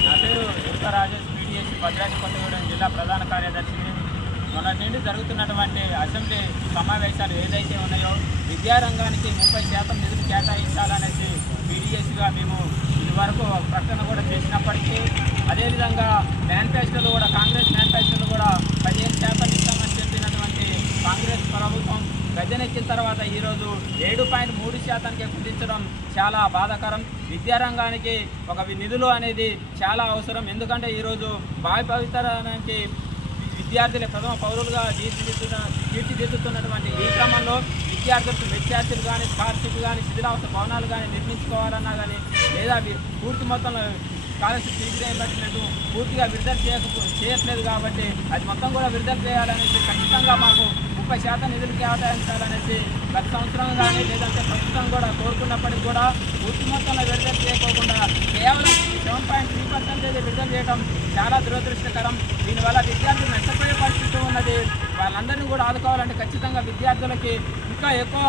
నా పేరు యుక్త రాజేష్ పీడిఎస్ భద్రాద్రి కొత్తగూడెం జిల్లా ప్రధాన కార్యదర్శిని మొన్నటి నుండి జరుగుతున్నటువంటి అసెంబ్లీ సమావేశాలు ఏదైతే ఉన్నాయో విద్యారంగానికి ముప్పై శాతం నిధులు కేటాయించాలనేసి పీడిఎస్గా మేము వరకు ప్రకటన కూడా చేసినప్పటికీ అదేవిధంగా మేనిఫెస్టోలు కూడా కాంగ్రెస్ మేనిఫెస్టోలు కూడా పదిహేను శాతం ఇస్తామని చెప్పినటువంటి కాంగ్రెస్ ప్రభుత్వం గజనెక్కిన తర్వాత ఈరోజు ఏడు పాయింట్ మూడు శాతానికి కుదించడం చాలా బాధాకరం. విద్యారంగానికి ఒక నిధులు అనేది చాలా అవసరం. ఎందుకంటే ఈరోజు భావి పవిత్రానికి విద్యార్థులు ప్రథమ పౌరులుగా తీర్చిదిద్దున తీర్చిదిద్దుతున్నటువంటి ఈ క్రమంలో విద్యార్థులకు విద్యార్థులు కానీ స్కాలర్షిప్ కానీ శిథిలావస్థ భవనాలు కానీ నిర్మించుకోవాలన్నా కానీ లేదా పూర్తి మొత్తంలో స్కాలర్షిప్ ఫీజు పూర్తిగా విడుదల చేయక చేయట్లేదు కాబట్టి అది మొత్తం కూడా విడుదల చేయాలనేసి ఖచ్చితంగా మాకు ముప్పై శాతం నిధులు కేటాయించాలనేసి గత సంవత్సరం కానీ లేదంటే ప్రస్తుతం కూడా కోరుకున్నప్పటికీ కూడా పూర్తి మొత్తంలో విడుదల చేయకోకుండా కేవలం సెవెన్ పాయింట్ త్రీ పర్సెంటేజ్ విడుదల చేయడం చాలా దురదృష్టకరం. దీనివల్ల విద్యార్థులు నష్టపోయే పరిస్థితి ఉన్నది. వాళ్ళందరినీ కూడా ఆదుకోవాలంటే ఖచ్చితంగా విద్యార్థులకి ఇంకా ఎక్కువ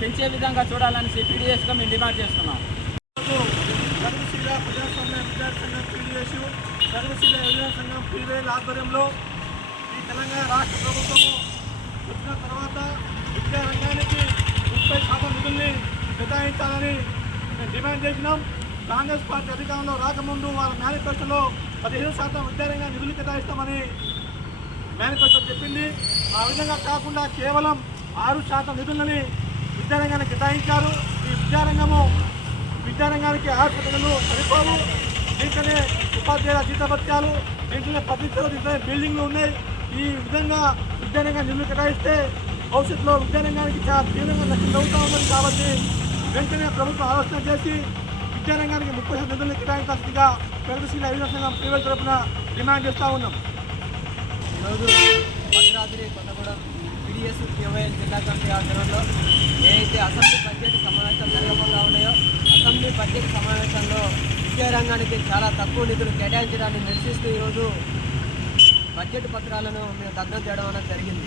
పెంచే విధంగా చూడాలని పీడిఎస్గా మేము డిమాండ్ చేస్తున్నాం. గర్భశీల ప్రజాస్వామ్య విద్యార్థి సంఘం పీడిఎస్ గర్భశీల యువజన సంఘం పీవేల్ ఆధ్వర్యంలో ఈ తెలంగాణ రాష్ట్ర ప్రభుత్వము వచ్చిన తర్వాత విద్యా రంగానికి ముప్పై శాతం నిధుల్ని కేటాయించాలని డిమాండ్ చేసినాం. కాంగ్రెస్ పార్టీ అధికారంలో రాకముందు వాళ్ళ మేనిఫెస్టోలో పదిహేను శాతం విద్యారంగా నిధులు కేటాయిస్తామని మేనిఫెస్టో చెప్పింది. ఆ విధంగా కాకుండా కేవలం ఆరు శాతం నిధులని విద్యారంగానికి కేటాయించారు. ఈ విద్యారంగము విద్యారంగానికి ఆసుపత్రులు సరిపోవు. దీంట్లోనే ఉపాధ్యాయుల జీతభత్యాలు దీంట్లోనే పత్రికలు దీంట్లోనే బిల్డింగ్లు ఉన్నాయి. ఈ విధంగా విద్యారంగా నిధులు కేటాయిస్తే భవిష్యత్తులో విద్యారంగానికి చాలా తీవ్రంగా నష్టం జరుగుతూ కాబట్టి వెంటనే ప్రభుత్వం ఆలోచన చేసి విద్యారంగానికి ముప్పై శాతం నిధులు కేటాయించాల్సిందిగా ప్రగతిశీల అభివృద్ధి సంఘం ప్రైవేట్ తరఫున డిమాండ్ చేస్తూ ఉన్నాం. ఈరోజు భద్రాద్రి కొత్తగూడెం పిడిఎస్ కేవైఎల్ జిల్లా కమిటీ ఆధ్వర్యంలో ఏదైతే అసెంబ్లీ బడ్జెట్ సమావేశాలు జరగబోతా ఉన్నాయో అసెంబ్లీ బడ్జెట్ సమావేశంలో విద్యారంగానికి చాలా తక్కువ నిధులు కేటాయించడాన్ని నిరసిస్తూ ఈరోజు బడ్జెట్ పత్రాలను మేము దగ్ధం చేయడం అనేది జరిగింది.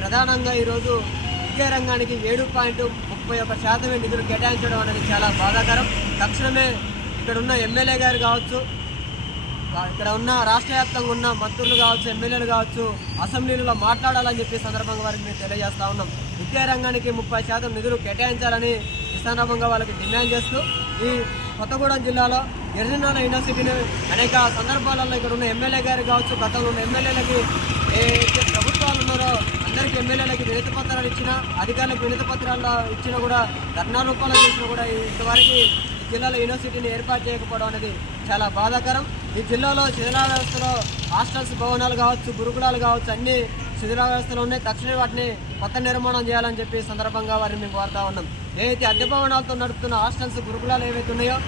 ప్రధానంగా ఈరోజు విద్యారంగానికి ఏడు పాయింట్ ముప్పై ఒక్క శాతమే నిధులు కేటాయించడం అనేది చాలా బాధాకరం. తక్షణమే ఇక్కడ ఉన్న ఎమ్మెల్యే గారు కావచ్చు ఇక్కడ ఉన్న రాష్ట్ర వ్యాప్తంగా ఉన్న మంత్రులు కావచ్చు ఎమ్మెల్యేలు కావచ్చు అసెంబ్లీలో మాట్లాడాలని చెప్పి సందర్భంగా వారికి మేము తెలియజేస్తా ఉన్నాం. విద్యారంగానికి ముప్పై శాతం నిధులు కేటాయించాలని ఈ సందర్భంగా వాళ్ళకి డిమాండ్ చేస్తూ ఈ కొత్తగూడెం జిల్లాలో గిరిజనాల యూనివర్సిటీని అనేక సందర్భాలలో ఇక్కడ ఉన్న ఎమ్మెల్యే గారు కావచ్చు గతంలో ఉన్న ఎమ్మెల్యేలకి ఏ ప్రభుత్వాలు ఉన్నారో వినతి పత్రాలు ఇచ్చినా అధికారులకు వినతి పత్రాలు ఇచ్చినా కూడా ధర్నా రూపంలో చేసినా కూడా ఇంతవరకు జిల్లాలో యూనివర్సిటీని ఏర్పాటు చేయకపోవడం అనేది చాలా బాధాకరం. ఈ జిల్లాలో శిథిలా వ్యవస్థలో హాస్టల్స్ భవనాలు కావచ్చు గురుకులాలు కావచ్చు అన్ని శిథిలా వ్యవస్థలు ఉన్నాయి. తక్షణమే వాటిని కొత్త నిర్మాణం చేయాలని చెప్పి సందర్భంగా వారిని మేము కోరుతా ఉన్నాం. ఏదైతే అద్దె భవనాలతో నడుపుతున్న హాస్టల్స్ గురుకులాలు ఏవైతే ఉన్నాయో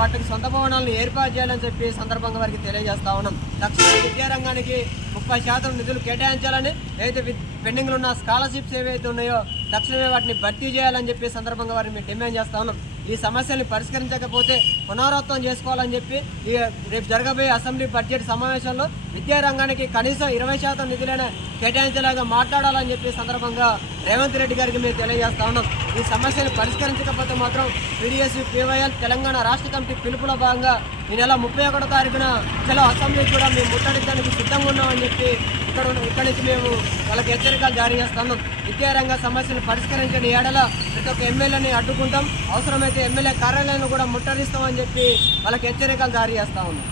వాటికి సొంత భవనాలను ఏర్పాటు చేయాలని చెప్పి సందర్భంగా వారికి తెలియజేస్తా ఉన్నాం. తక్షణ విద్యారంగానికి ముప్పై శాతం నిధులు కేటాయించాలని ఏదైతే పెండింగ్లు పెండింగ్లో ఉన్న స్కాలర్షిప్స్ ఏవైతే ఉన్నాయో తక్షణమే వాటిని భర్తీ చేయాలని చెప్పి సందర్భంగా వారిని మేము డిమాండ్ చేస్తా ఉన్నాం. ఈ సమస్యల్ని పరిష్కరించకపోతే పునరావృతం చేసుకోవాలని చెప్పి ఈ రేపు జరగబోయే అసెంబ్లీ బడ్జెట్ సమావేశంలో విద్యారంగానికి కనీసం ఇరవై శాతం నిధులైనా కేటాయించేలాగా మాట్లాడాలని చెప్పి సందర్భంగా రేవంత్ రెడ్డి గారికి మేము తెలియజేస్తా ఉన్నాం. ఈ సమస్యను పరిష్కరించకపోతే మాత్రం పీడిఎస్ పీవైఎల్ తెలంగాణ రాష్ట్ర కమిటీ పిలుపులో భాగంగా ఈ నెల ముప్పై ఒకటో తారీఖున చలో అసెంబ్లీ కూడా మేము ముట్టడించడానికి సిద్ధంగా ఉన్నామని చెప్పి ఇక్కడ ఉన్న- ఇక్కడి నుంచి మేము వాళ్ళకి హెచ్చరికలు జారీ చేస్తున్నాం విద్యారంగ సమస్యను పరిష్కరించని ఏడల ప్రతి ఒక్క ఎమ్మెల్యేని అడ్డుకుంటాం. అవసరమైతే ఎమ్మెల్యే కార్యాలయాన్ని కూడా ముట్టడిస్తామని చెప్పి వాళ్ళకి హెచ్చరికలు జారీ చేస్తా ఉన్నాం.